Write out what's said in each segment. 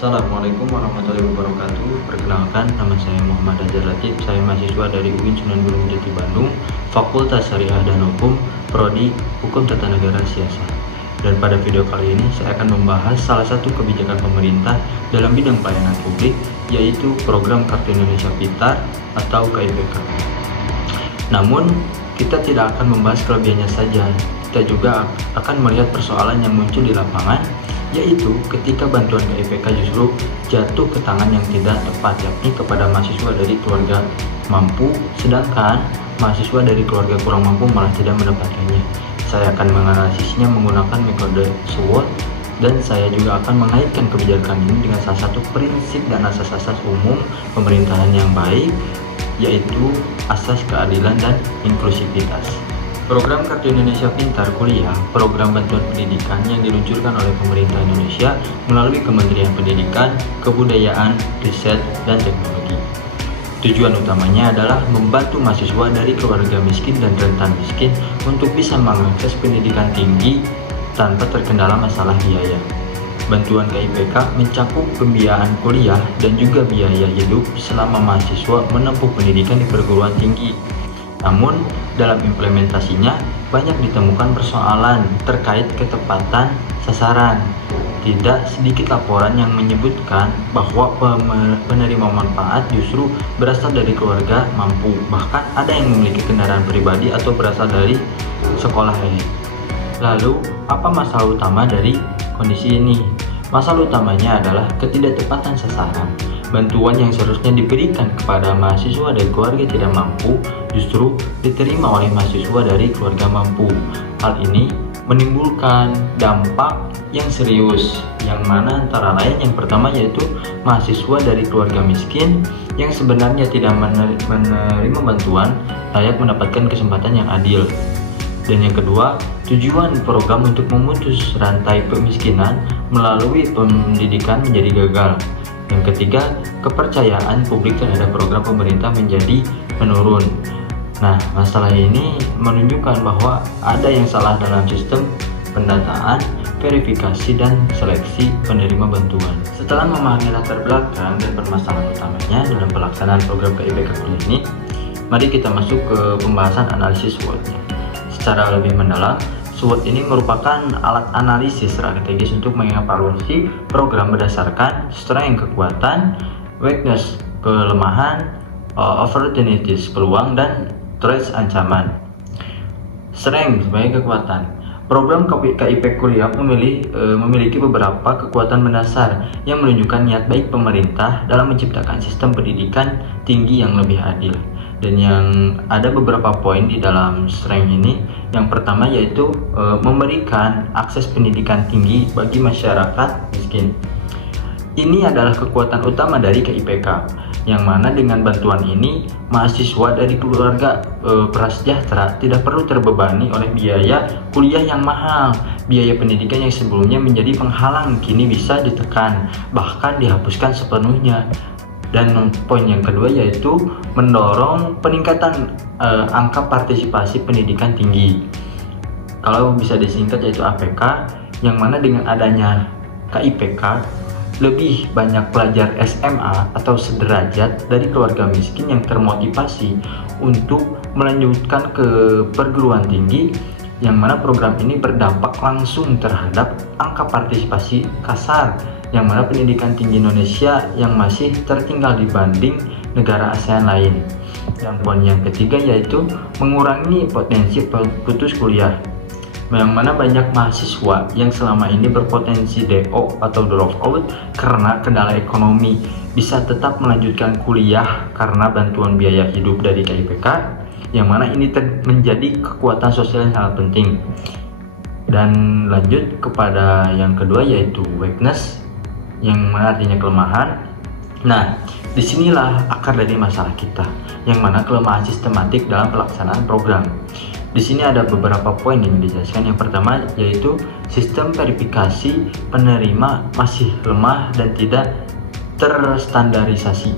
Assalamualaikum warahmatullahi wabarakatuh. Perkenalkan, nama saya Muhammad Azhar Latif. Saya mahasiswa dari UIN Sunan Gunung Jati Bandung, Fakultas Syariah dan Hukum, Prodi Hukum Tata Negara Siasat. Dan pada video kali ini saya akan membahas salah satu kebijakan pemerintah dalam bidang pelayanan publik, yaitu Program Kartu Indonesia Pintar atau KIPK. Namun, kita tidak akan membahas kelebihannya saja. Kita juga akan melihat persoalan yang muncul di lapangan, yaitu ketika bantuan KIPK justru jatuh ke tangan yang tidak tepat, yakni kepada mahasiswa dari keluarga mampu, sedangkan mahasiswa dari keluarga kurang mampu malah tidak mendapatkannya. Saya akan menganalisisnya menggunakan metode SWOT, dan saya juga akan mengaitkan kebijakan ini dengan salah satu prinsip dan asas-asas umum pemerintahan yang baik, yaitu asas keadilan dan inklusivitas. Program Kartu Indonesia Pintar Kuliah, program bantuan pendidikan yang diluncurkan oleh pemerintah Indonesia melalui Kementerian Pendidikan, Kebudayaan, Riset, dan Teknologi. Tujuan utamanya adalah membantu mahasiswa dari keluarga miskin dan rentan miskin untuk bisa mengakses pendidikan tinggi tanpa terkendala masalah biaya. Bantuan KIPK mencakup pembiayaan kuliah dan juga biaya hidup selama mahasiswa menempuh pendidikan di perguruan tinggi. Namun, dalam implementasinya banyak ditemukan persoalan terkait ketepatan sasaran. Tidak sedikit laporan yang menyebutkan bahwa penerima manfaat justru berasal dari keluarga mampu, bahkan ada yang memiliki kendaraan pribadi atau berasal dari sekolah elit. Lalu, apa masalah utama dari kondisi ini? Masalah utamanya adalah ketidaktepatan sasaran. Bantuan yang seharusnya diberikan kepada mahasiswa dari keluarga tidak mampu justru diterima oleh mahasiswa dari keluarga mampu. Hal ini menimbulkan dampak yang serius, yang mana antara lain yang pertama yaitu mahasiswa dari keluarga miskin yang sebenarnya tidak menerima bantuan layak mendapatkan kesempatan yang adil. Dan yang kedua, tujuan program untuk memutus rantai kemiskinan melalui pendidikan menjadi gagal. Yang ketiga, kepercayaan publik terhadap program pemerintah menjadi menurun. Nah, masalah ini menunjukkan bahwa ada yang salah dalam sistem pendataan, verifikasi, dan seleksi penerima bantuan. Setelah memahami latar belakang dan permasalahan utamanya dalam pelaksanaan program KIPK kuliah ini, mari kita masuk ke pembahasan analisis SWOT-nya. Secara lebih mendalam, SWOT ini merupakan alat analisis strategis untuk mengevaluasi program berdasarkan strength kekuatan, weakness kelemahan, opportunities peluang, dan threats ancaman. Strength sebagai kekuatan. Program KIPK kuliah memiliki beberapa kekuatan mendasar yang menunjukkan niat baik pemerintah dalam menciptakan sistem pendidikan tinggi yang lebih adil. Dan yang ada beberapa poin di dalam strength ini. Yang pertama yaitu memberikan akses pendidikan tinggi bagi masyarakat miskin. Ini adalah kekuatan utama dari KIPK, yang mana dengan bantuan ini mahasiswa dari keluarga prasejahtera tidak perlu terbebani oleh biaya kuliah yang mahal. Biaya pendidikan yang sebelumnya menjadi penghalang kini bisa ditekan, bahkan dihapuskan sepenuhnya. Dan poin yang kedua yaitu mendorong peningkatan angka partisipasi pendidikan tinggi. Kalau bisa disingkat yaitu APK, yang mana dengan adanya KIPK lebih banyak pelajar SMA atau sederajat dari keluarga miskin yang termotivasi untuk melanjutkan ke perguruan tinggi, yang mana program ini berdampak langsung terhadap angka partisipasi kasar, yang mana pendidikan tinggi Indonesia yang masih tertinggal dibanding negara ASEAN lain. Dan poin yang ketiga yaitu mengurangi potensi putus kuliah, yang mana banyak mahasiswa yang selama ini berpotensi DO atau drop out karena kendala ekonomi bisa tetap melanjutkan kuliah karena bantuan biaya hidup dari KIPK, yang mana ini menjadi kekuatan sosial yang sangat penting. Dan lanjut kepada yang kedua yaitu weakness, yang mana artinya kelemahan. Nah, disinilah akar dari masalah kita, yang mana kelemahan sistematik dalam pelaksanaan program. Di sini ada beberapa poin yang dijelaskan. Yang pertama yaitu sistem verifikasi penerima masih lemah dan tidak terstandarisasi,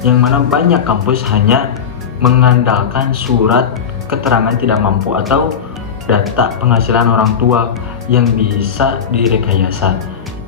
yang mana banyak kampus hanya mengandalkan surat keterangan tidak mampu atau data penghasilan orang tua yang bisa direkayasa.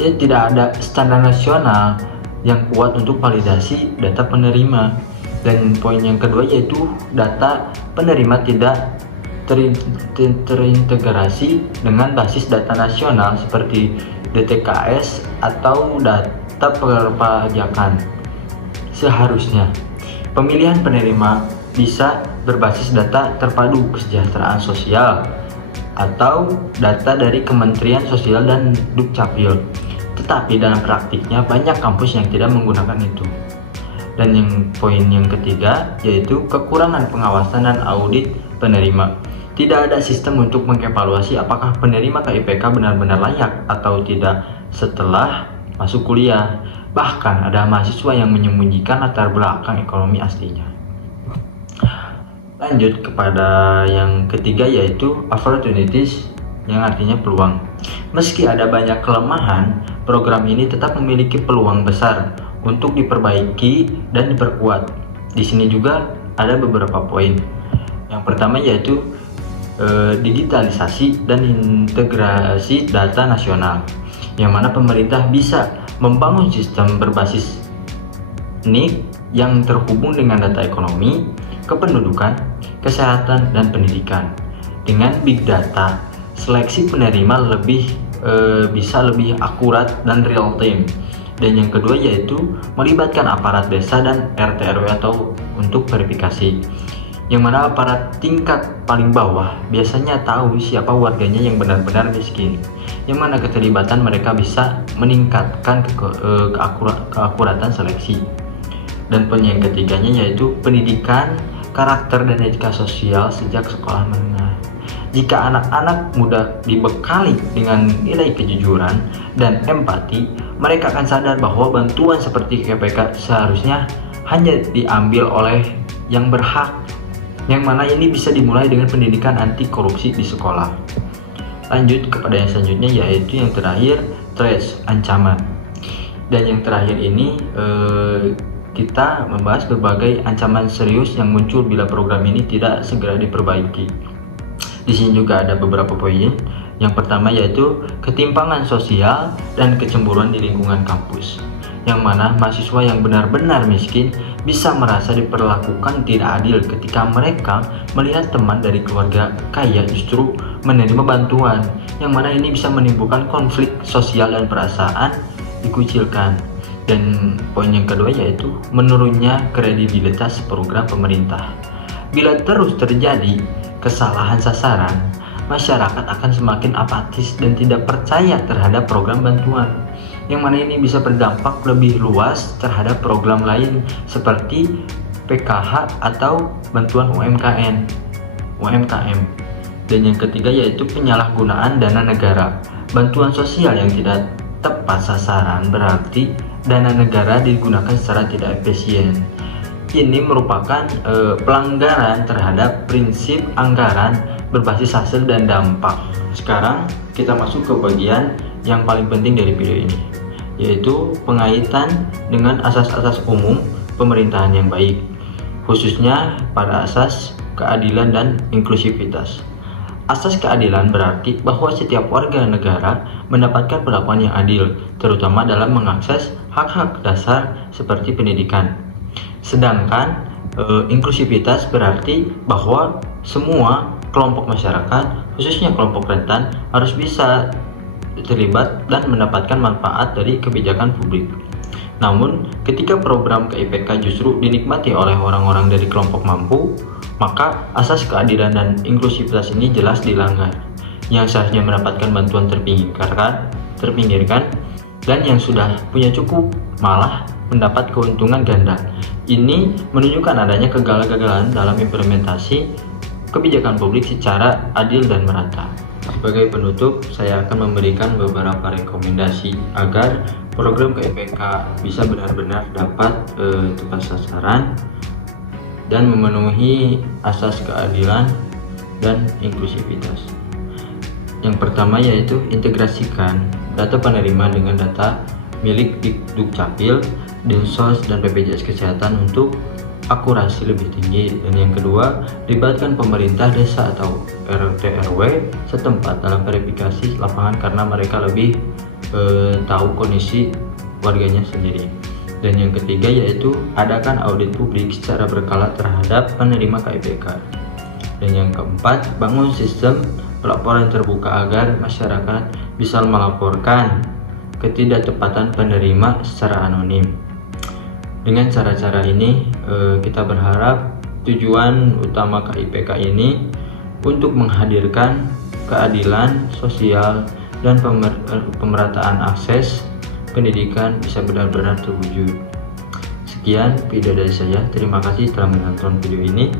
Ya, tidak ada standar nasional yang kuat untuk validasi data penerima. Dan poin yang kedua yaitu data penerima tidak terintegrasi dengan basis data nasional seperti DTKS atau data perpajakan. Seharusnya pemilihan penerima bisa berbasis data terpadu kesejahteraan sosial atau data dari Kementerian Sosial dan Dukcapil. Tetapi dalam praktiknya banyak kampus yang tidak menggunakan itu. Dan poin yang ketiga yaitu kekurangan pengawasan dan audit penerima. Tidak ada sistem untuk mengevaluasi apakah penerima KIPK benar-benar layak atau tidak setelah masuk kuliah. Bahkan ada mahasiswa yang menyembunyikan latar belakang ekonomi aslinya. Lanjut kepada yang ketiga yaitu opportunities, yang artinya peluang. Meski ada banyak kelemahan, program ini tetap memiliki peluang besar untuk diperbaiki dan diperkuat. Di sini juga ada beberapa poin. Yang pertama yaitu digitalisasi dan integrasi data nasional, yang mana pemerintah bisa membangun sistem berbasis NIK yang terhubung dengan data ekonomi, kependudukan, kesehatan, dan pendidikan. Dengan big data, seleksi penerima bisa lebih akurat dan real time. Dan yang kedua yaitu melibatkan aparat desa dan RT RW atau untuk verifikasi, yang mana aparat tingkat paling bawah biasanya tahu siapa warganya yang benar-benar miskin, yang mana keterlibatan mereka bisa meningkatkan keakuratan seleksi. Dan poin yang ketiganya yaitu pendidikan karakter dan etika sosial sejak sekolah menengah. Jika anak-anak muda dibekali dengan nilai kejujuran dan empati, mereka akan sadar bahwa bantuan seperti KPK seharusnya hanya diambil oleh yang berhak, yang mana ini bisa dimulai dengan pendidikan anti korupsi di sekolah. Lanjut kepada yang selanjutnya yaitu yang terakhir, threats, ancaman. Dan yang terakhir ini kita membahas berbagai ancaman serius yang muncul bila program ini tidak segera diperbaiki. Di sini juga ada beberapa poin. Yang pertama yaitu ketimpangan sosial dan kecemburuan di lingkungan kampus, yang mana mahasiswa yang benar-benar miskin bisa merasa diperlakukan tidak adil ketika mereka melihat teman dari keluarga kaya justru menerima bantuan, yang mana ini bisa menimbulkan konflik sosial dan perasaan dikucilkan. Dan poin yang kedua yaitu menurunnya kredibilitas program pemerintah. Bila terus terjadi kesalahan sasaran, masyarakat akan semakin apatis dan tidak percaya terhadap program bantuan, yang mana ini bisa berdampak lebih luas terhadap program lain seperti PKH atau bantuan UMKM. Dan yang ketiga yaitu penyalahgunaan dana negara. Bantuan sosial yang tidak tepat sasaran berarti dana negara digunakan secara tidak efisien. Ini merupakan pelanggaran terhadap prinsip anggaran berbasis hasil dan dampak. Sekarang kita masuk ke bagian yang paling penting dari video ini, yaitu pengaitan dengan asas-asas umum pemerintahan yang baik, khususnya pada asas keadilan dan inklusivitas. Asas keadilan berarti bahwa setiap warga negara mendapatkan perlakuan yang adil, terutama dalam mengakses hak-hak dasar seperti pendidikan. Sedangkan inklusivitas berarti bahwa semua kelompok masyarakat, khususnya kelompok rentan, harus bisa terlibat dan mendapatkan manfaat dari kebijakan publik. Namun, ketika program KIPK justru dinikmati oleh orang-orang dari kelompok mampu, maka asas keadilan dan inklusivitas ini jelas dilanggar. Yang seharusnya mendapatkan bantuan terpinggirkan, dan yang sudah punya cukup malah mendapat keuntungan ganda. Ini menunjukkan adanya kegagalan dalam implementasi kebijakan publik secara adil dan merata. Sebagai penutup, saya akan memberikan beberapa rekomendasi agar program KIPK bisa benar-benar dapat tepat sasaran dan memenuhi asas keadilan dan inklusivitas. Yang pertama yaitu integrasikan data penerima dengan data milik Dukcapil, Dinsos, dan BPJS Kesehatan untuk akurasi lebih tinggi. Dan yang kedua, libatkan pemerintah desa atau RT RW setempat dalam verifikasi lapangan karena mereka lebih tahu kondisi warganya sendiri. Dan yang ketiga yaitu adakan audit publik secara berkala terhadap penerima KIPK. Dan yang keempat, bangun sistem pelaporan terbuka agar masyarakat bisa melaporkan ketidaktepatan penerima secara anonim. Dengan cara-cara ini kita berharap tujuan utama KIPK ini untuk menghadirkan keadilan sosial dan pemerataan akses pendidikan bisa benar-benar terwujud. Sekian video dari saya. Terima kasih telah menonton video ini.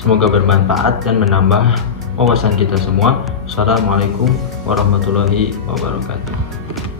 Semoga bermanfaat dan menambah wawasan kita semua. Assalamualaikum warahmatullahi wabarakatuh.